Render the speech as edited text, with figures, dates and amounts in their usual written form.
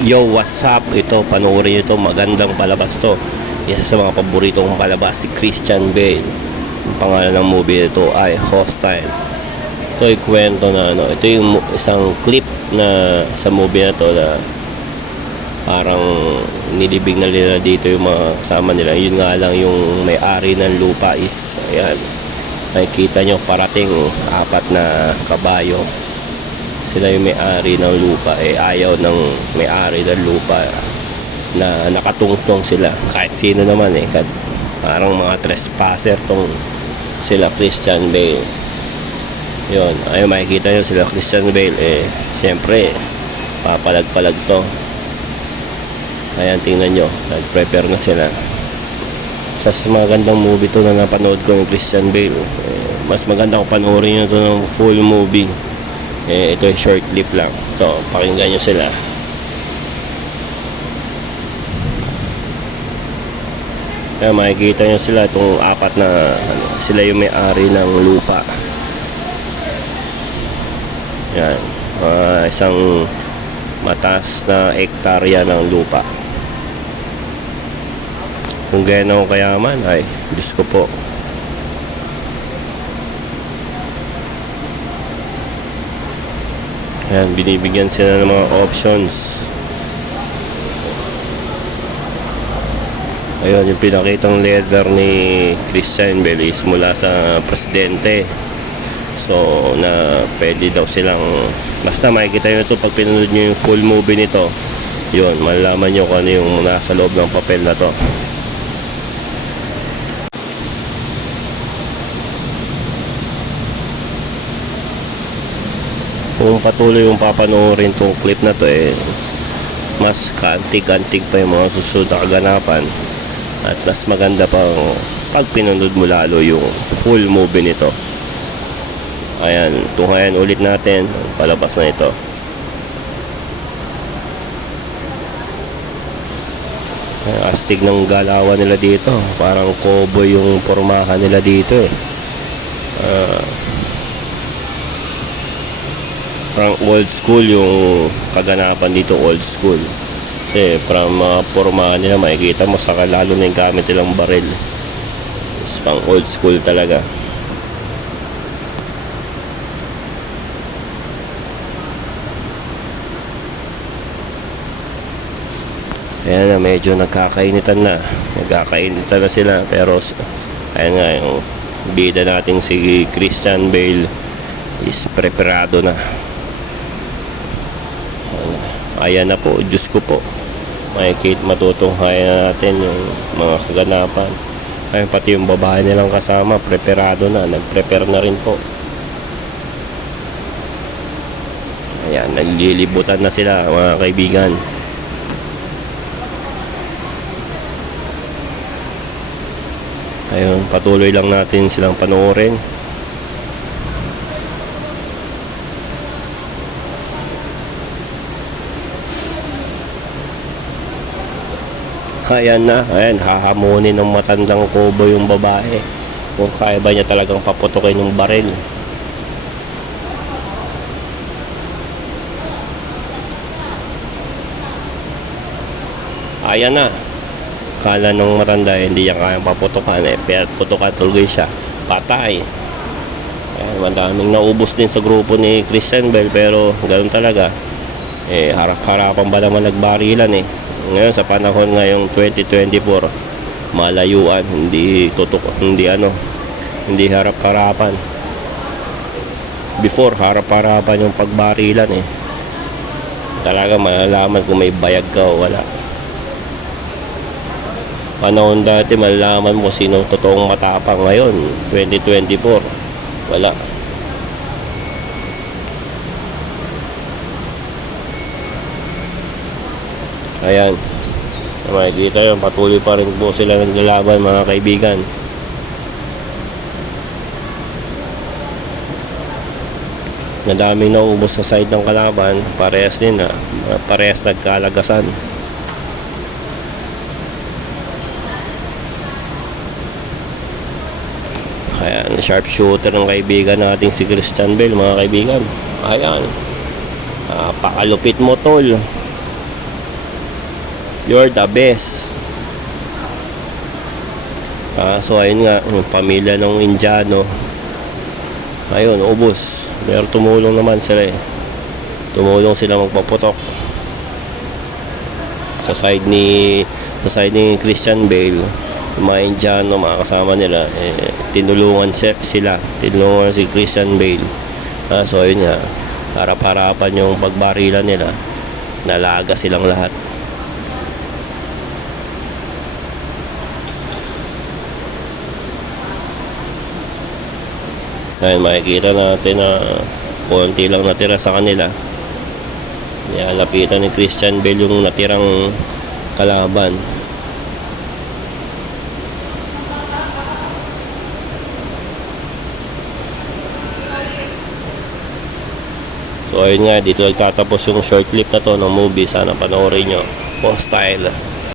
Yo, what's up? Ito, panoorin nyo ito. Magandang palabas to. Isa sa mga paborito kong palabas, si Christian Bale. Ang pangalan ng movie ito ay Hostile. Ito ay kwento na ito yung isang clip na sa movie na to na parang nilibing na nila dito yung mga kasama nila. Yun nga lang yung may-ari ng lupa is, ayan, nakikita nyo parating apat na kabayo. Sila yung may-ari ng lupa, ayaw ng may-ari ng lupa na nakatungtong sila. Kahit sino naman parang mga trespasser tong sila Christian Bale. Yun, ayaw, makikita nyo sila Christian Bale, syempre papalag-palag to. Ayan, tingnan nyo, nag-prepare na sila. Sa magandang movie to na napanood ko ng Christian Bale. Mas maganda kung panoorin nyo to ng full movie. Ito ay short clip lang. Ito, pakinggan nyo sila. Kaya makikita nyo sila, itong apat na sila yung may-ari ng lupa. Yan, isang mataas na hektarya ng lupa. Kung gano'n kayaman, ay Diyos ko po. Ayan, binibigyan sila ng mga options. Ayun, yung pinakitang letter ni Christian Bale is mula sa presidente. So, na pwede daw silang, basta makikita nyo ito pag pinanood nyo yung full movie nito. Yun, malalaman nyo kung ano yung nasa loob ng papel na to. Kung patuloy yung papanoorin tong clip na to, mas kaantig-antig pa yung mga susunod na kaganapan at mas maganda pang pag pinanood mo lalo yung full movie nito. Ayan, tunghayan ulit natin ang palabas na ito. Astig ng galawan nila dito, parang cowboy yung pormahan nila dito parang old school yung kaganapan dito, old school. Kasi parang mga pormahan nila, makikita mo saka lalo na yung gamit nilang baril. It's pang old school talaga. Ayan na, medyo nagkakainitan na sila, pero ayan nga, yung bida nating si Christian Bale is preparado na. Ayan na po, Diyos ko po, makikita, matutunghayan natin yung mga kaganapan. Ayun, pati yung babae nilang kasama preparado na, nag-prepare na rin po. Ayan, naglilibutan na sila mga kaibigan. Ayun, patuloy lang natin silang panoorin. Ayan na, ayan, hahamunin ng matandang cowboy yung babae kung kaya ba niya talagang paputukin ng baril. Ayan na, kala nung matanda hindi niya kayang paputukan, pero putukan tuloy siya, patay. Ayan, madaming naubos din sa grupo ni Christian Bale, pero ganoon talaga, harap-harapan ba naman nagbarilan Ngayon, sa panahon ngayong 2024, malayuan, hindi harap-harapan. Before, harap-harapan yung pagbarilan Talaga malalaman kung may bayag ka o wala. Panahon dati, malalaman mo sino totoong matapang. Ngayon, 2024, wala. Ayan, makikita yun, patuloy pa rin po sila naglalaban mga kaibigan. Nadaming naubos sa side ng kalaban, parehas din parehas nagkalagasan. Ayan, sharpshooter ng kaibigan nating si Christian Bale mga kaibigan. Ayan, pakalupit mo tol. You're the best. So ayun nga, yung pamilya ng Indiano, ayun, ubos. Pero tumulong naman sila eh. Tumulong sila magpaputok sa side ni Christian Bale. Yung mga Indiano, mga kasama nila, tinulungan sila. Tinulungan si Christian Bale. So ayun nga, harap-harapan yung pagbarilan nila. Nalaga silang lahat. Ayun, makikita natin na konti lang natira sa kanila. Lapitan ni Christian Bale yung natirang kalaban. So ayun nga, dito nagtatapos yung short clip na to ng movie. Sana panoorin nyo. Hostile.